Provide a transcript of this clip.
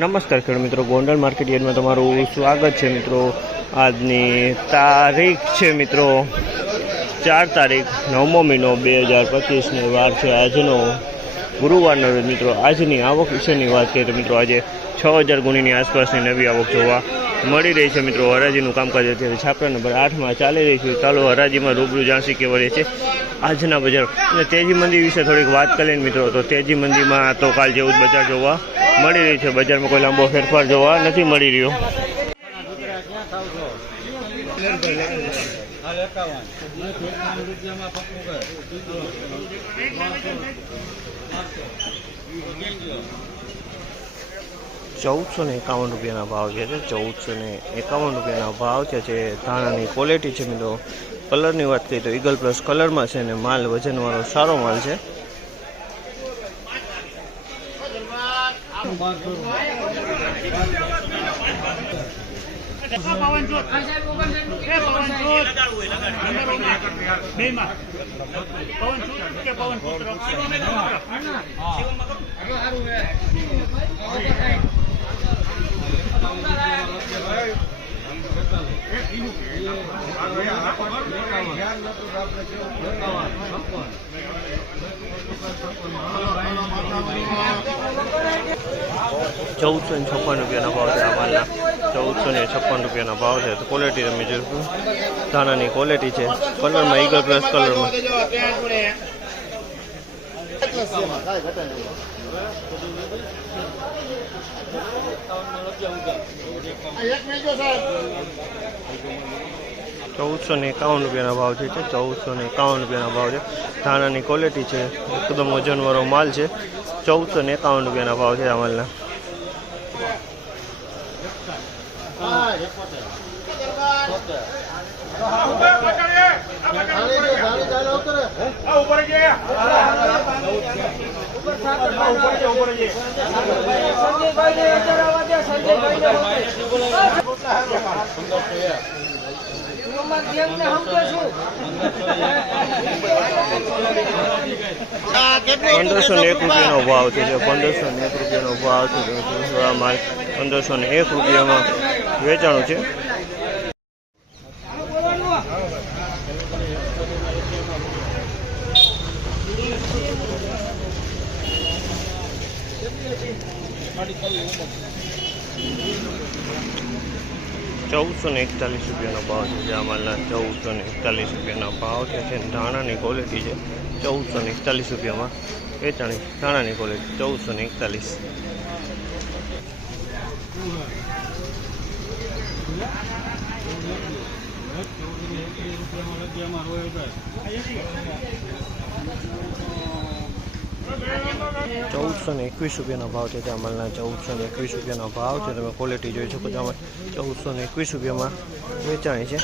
નમસ્કાર ખેડૂત મિત્રો, ગોંડલ માર્કેટ યાર્ડમાં તમારું સ્વાગત છે મિત્રો। આજની તારીખ છે મિત્રો 4 તારીખ 9મો મહિનો 2025 વાર છે આજનો ગુરુવારનો રોજ મિત્રો। આજની આવક વિશેની વાત કરીએ તો મિત્રો આજે 6000 ગુણીની આસપાસની નવી આવક જોવા મળી રહી છે મિત્રો। હરાજીનું કામકાજ અત્યારે છાપરા નંબર 8માં ચાલી રહી છે। ચાલો હરાજીમાં રૂબરૂ જાણસી કેવા રહે છે આજના બજાર અને તેજી મંદી વિશે થોડીક વાત કરીએ મિત્રો। તો તેજી મંદીમાં તો કાલ જેવું જ બજાર જોવા મળી રહી છે। બજારમાં કોઈ લાંબો ફેરફાર જોવા નથી મળી રહ્યો। ₹1451 ભાવ છે। 1451 રૂપિયાના ભાવ છે। જે ધાણાની ક્વોલિટી છે મિત્રો। કલરની વાત કરીએ તો ઈગલ પ્લસ કલરમાં છે અને માલ વજનવાળો સારો માલ છે। ₹1456 ભાવ છે આ માલના। ₹1456 ભાવ છે। તો ક્વોલિટી તમે જોશો, ધાણાની ક્વોલિટી છે। કલરમાં ઈગલ પ્લસ કલરમાં ₹1451 ભાવ છે। ₹1451 ભાવ છે। ધાણાની ક્વોલિટી છે, એકદમ વજનવાળો માલ છે। ₹1451 ભાવ છે આ માલના। ₹1501 ભાવ છે। ₹1501 ભાવ છે। આ માલ ₹1501 વેચાણું છે। ₹1441 ભાવ છે। જે આ માલના ₹1441 ભાવ છે। ધાણાની ક્વોલિટી છે। ₹1441 વેચાણી ધાણાની ક્વોલિટી 1441। ₹1421 ભાવ છે। ત્યાં માલના ₹1421 ભાવ છે। તમે ક્વોલિટી જોઈ શકો છો। આમાં ₹1421 વેચાણી છે।